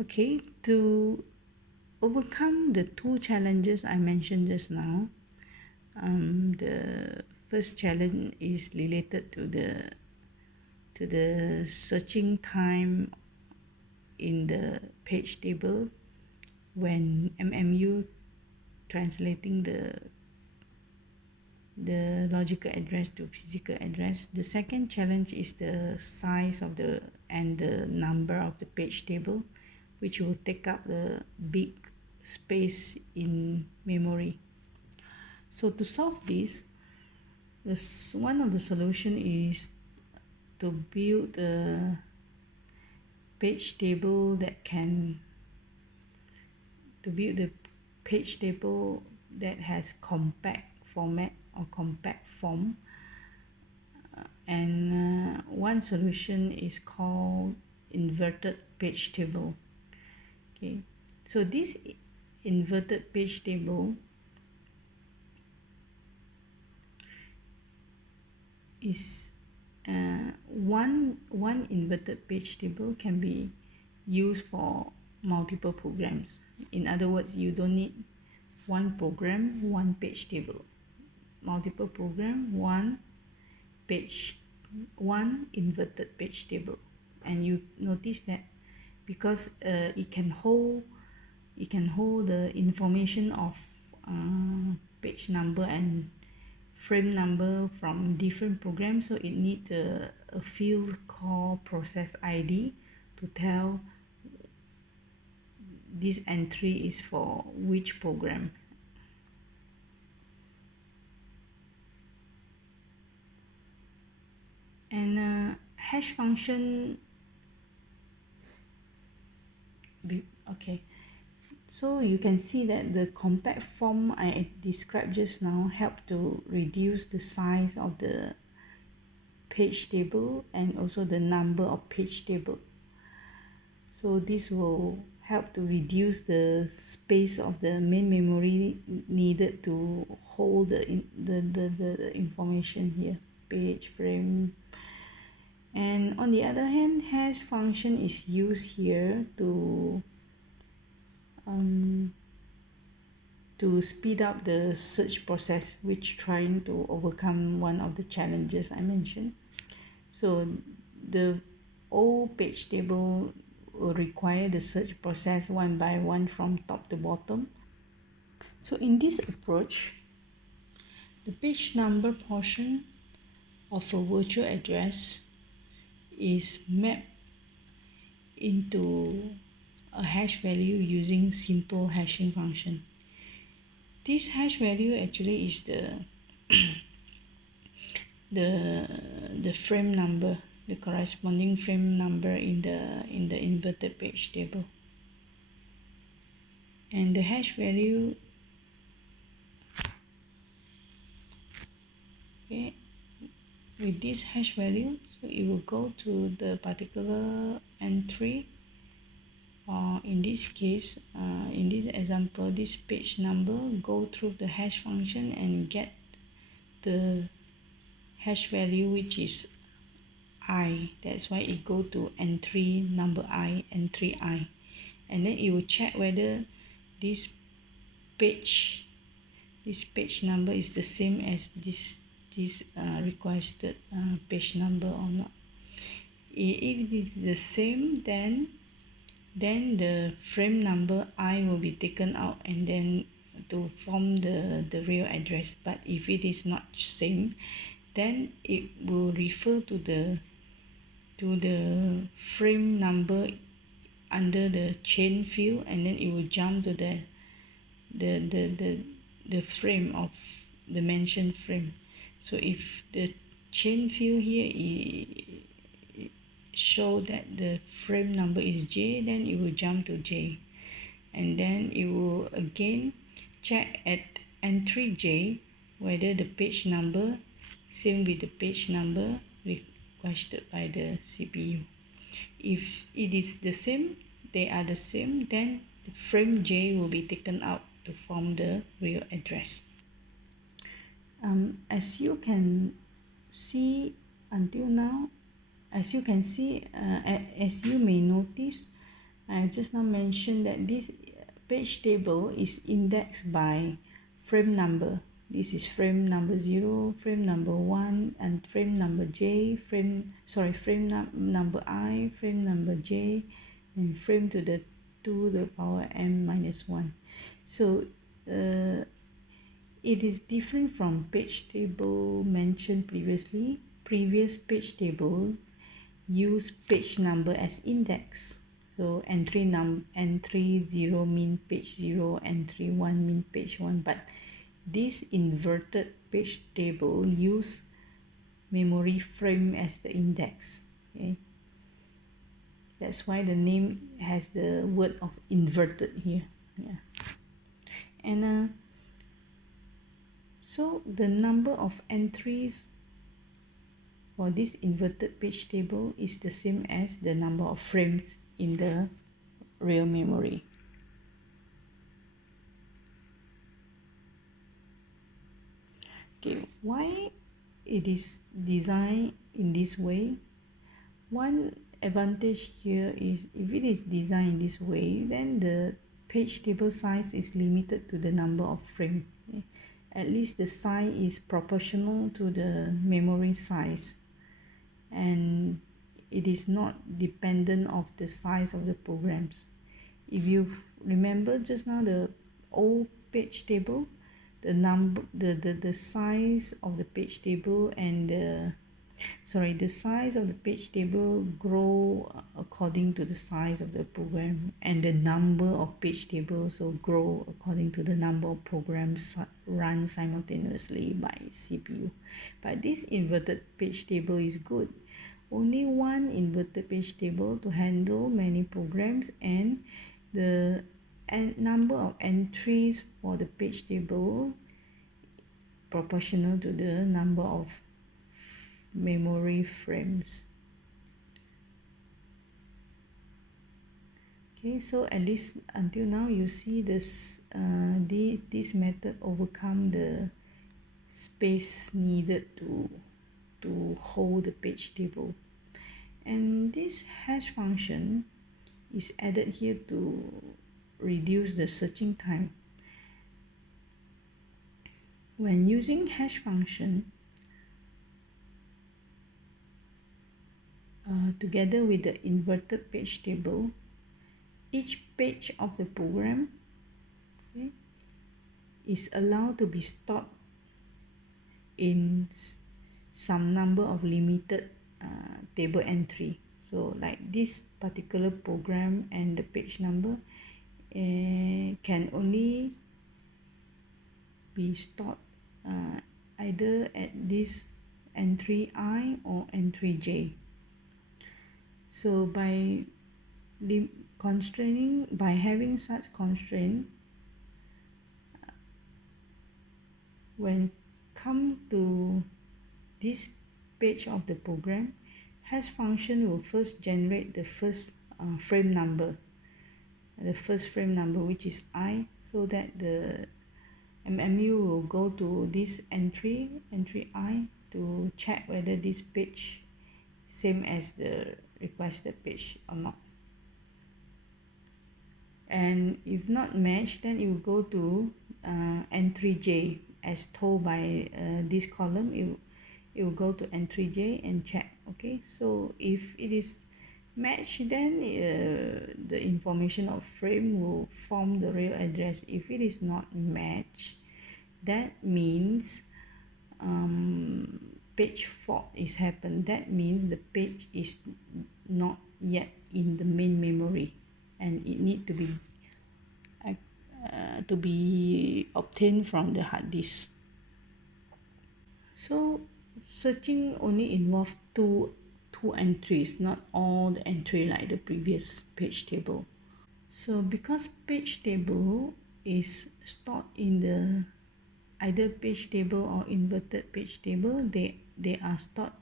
Okay, to overcome the two challenges I mentioned just now, the first challenge is related to the searching time in the page table when MMU translating the logical address to physical address. The second challenge is the size of the and the number of the page table, which will take up the big space in memory. So to solve this, one of the solution is to build a page table that has compact format or compact form, and one solution is called inverted page table. Okay, so this inverted page table is one inverted page table can be used for multiple programs. In other words, you don't need one program, one page table. Multiple program, one inverted page table. And you notice that because it can hold the information of page number and frame number from different programs, so it needs a field called process ID to tell this entry is for which program. And hash function, okay, so you can see that the compact form I described just now help to reduce the size of the page table and also the number of page table. So this will help to reduce the space of the main memory needed to hold the information here, page, frame. And on the other hand, hash function is used here to speed up the search process, which trying to overcome one of the challenges I mentioned. So the old page table will require the search process one by one from top to bottom. So in this approach, the page number portion of a virtual address is mapped into a hash value using simple hashing function. This hash value actually is the frame number, the corresponding frame number in the inverted page table. And the hash value, okay, with this hash value, so it will go to the particular entry, or in this case, in this example, this page number go through the hash function and get the hash value, which is I. That's why it go to entry number I, entry I, and then it will check whether this page number is the same as this requested page number or not. If it is the same, then the frame number I will be taken out and then to form the real address. But if it is not same, then it will refer to the frame number under the chain field, and then it will jump to the frame of the mentioned frame. So if the chain field here show that the frame number is J, then it will jump to J, and then it will again check at entry J whether the page number same with the page number requested by the CPU. If it is the same, they are the same, then the frame J will be taken out to form the real address. As you can see until now, as you may notice, I just now mentioned that this page table is indexed by frame number. This is frame number 0, frame number 1, and frame number J, number I, frame number J, and frame to the power m minus 1. So it is different from page table mentioned previously. Previous page table use page number as index. So entry 0 mean page 0, entry 1 mean page 1. But this inverted page table use memory frame as the index. Okay? That's why the name has the word of inverted here. Yeah. And so the number of entries for this inverted page table is the same as the number of frames in the real memory. Okay, why it is designed in this way? One advantage here is if it is designed in this way, then the page table size is limited to the number of frames. Okay? At least the size is proportional to the memory size, and it is not dependent of the size of the programs. If you remember just now the old page table, the size of the page table and the size of the page table grow according to the size of the program, and the number of page tables will grow according to the number of programs run simultaneously by CPU. But this inverted page table is good. Only one inverted page table to handle many programs, and the number of entries for the page table proportional to the number of memory frames. Okay, so at least until now you see this method overcome the space needed to hold the page table. And this hash function is added here to reduce the searching time. When using hash function together with the inverted page table, each page of the program, okay, is allowed to be stored in some number of limited table entry. So like this particular program and the page number can only be stored either at this entry I or entry J. So by having such constraint, when come to this page of the program, hash function will first generate the first frame number, which is I, so that the MMU will go to this entry I to check whether this page same as the requested page or not. And if not matched, then it will go to entry J as told by this column. It will go to entry J and check. Okay, so if it is matched, then the information of frame will form the real address. If it is not matched, that means page fault is happened. That means the page is not yet in the main memory, and it need to be obtained from the hard disk. So searching only involves two entries, not all the entry like the previous page table. So because page table is stored in the either page table or inverted page table, they are stored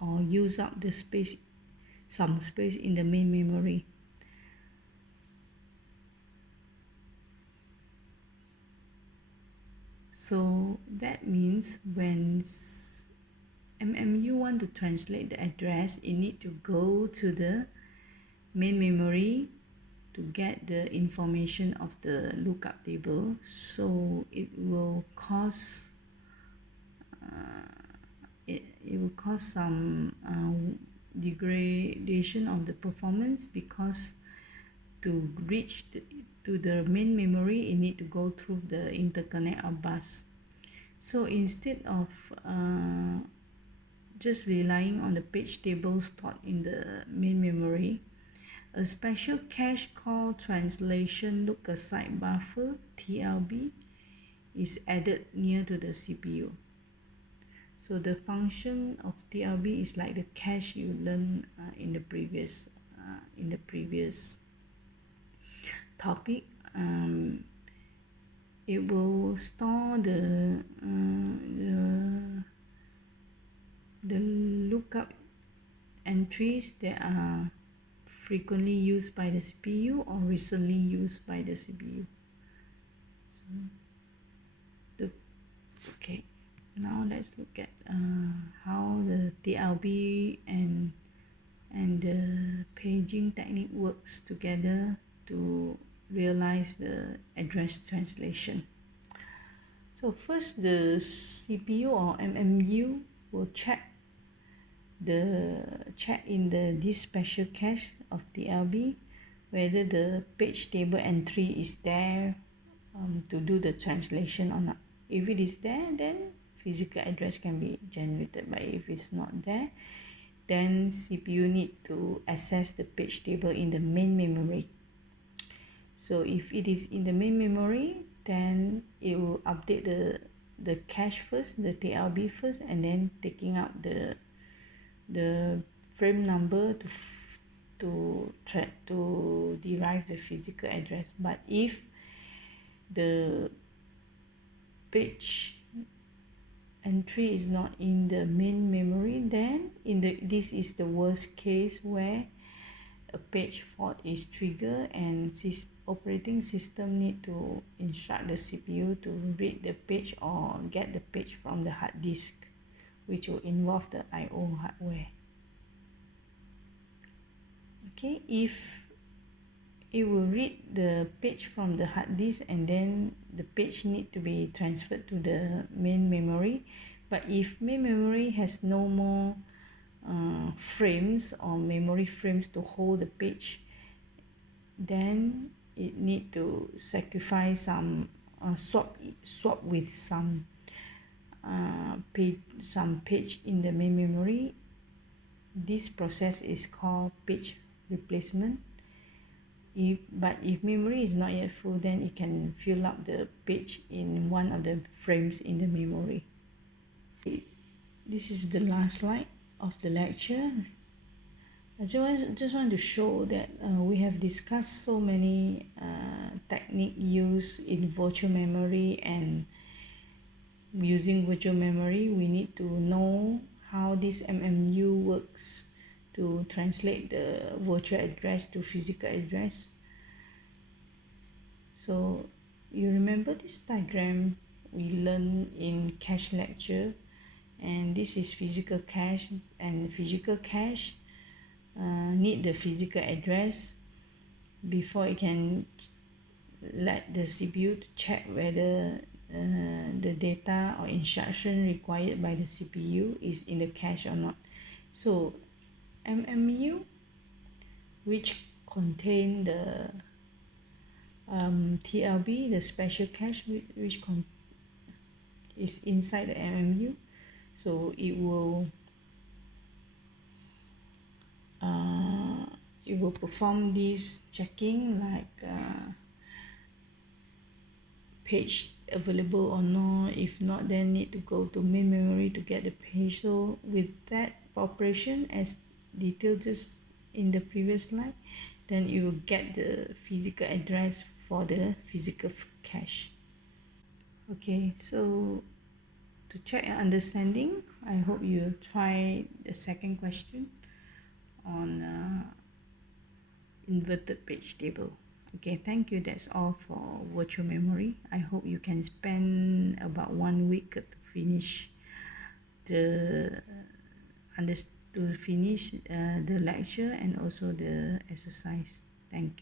or use up the space, some space in the main memory. So that means when MMU want to translate the address, it need to go to the main memory to get the information of the lookup table, so it will cause it will cause some degradation of the performance, because to reach to the main memory it need to go through the interconnect or bus. So instead of just relying on the page table stored in the main memory, a special cache called translation look aside buffer (TLB) is added near to the CPU. So the function of TLB is like the cache you learned in the previous topic. It will store the lookup entries that are frequently used by the CPU or recently used by the CPU. Okay, now let's look at how the TLB and the paging technique works together to realize the address translation. So first, the CPU or MMU will check in this special cache of TLB whether the page table entry is there to do the translation or not. If it is there, then physical address can be generated, but if it's not there, then CPU need to access the page table in the main memory. So if it is in the main memory, then it will update the cache first, the TLB first, and then taking out the frame number to derive the physical address. But if the page entry is not in the main memory, then this is the worst case where a page fault is triggered and operating system need to instruct the CPU to read the page or get the page from the hard disk, which will involve the I/O hardware. Okay, if it will read the page from the hard disk and then the page need to be transferred to the main memory. But if main memory has no more frames or memory frames to hold the page, then it need to sacrifice some swap with some page in the main memory. This process is called page replacement. But if memory is not yet full, then it can fill up the page in one of the frames in the memory. This is the last slide of the lecture. I just want to show that we have discussed so many technique used in virtual memory, and using virtual memory we need to know how this MMU works to translate the virtual address to physical address. So you remember this diagram we learned in cache lecture, and this is physical cache, and physical cache need the physical address before it can let the CPU to check whether the data or instruction required by the CPU is in the cache or not. So MMU, which contain the TLB, the special cache which is inside the MMU, so it will perform this checking, like page available or not. If not, then need to go to main memory to get the page. So with that operation, as detailed just in the previous slide, then you will get the physical address for the physical cache. Okay, so to check your understanding, I hope you try the second question on inverted page table. Okay, thank you. That's all for virtual memory. I hope you can spend about 1 week to finish the the lecture and also the exercise. Thank you.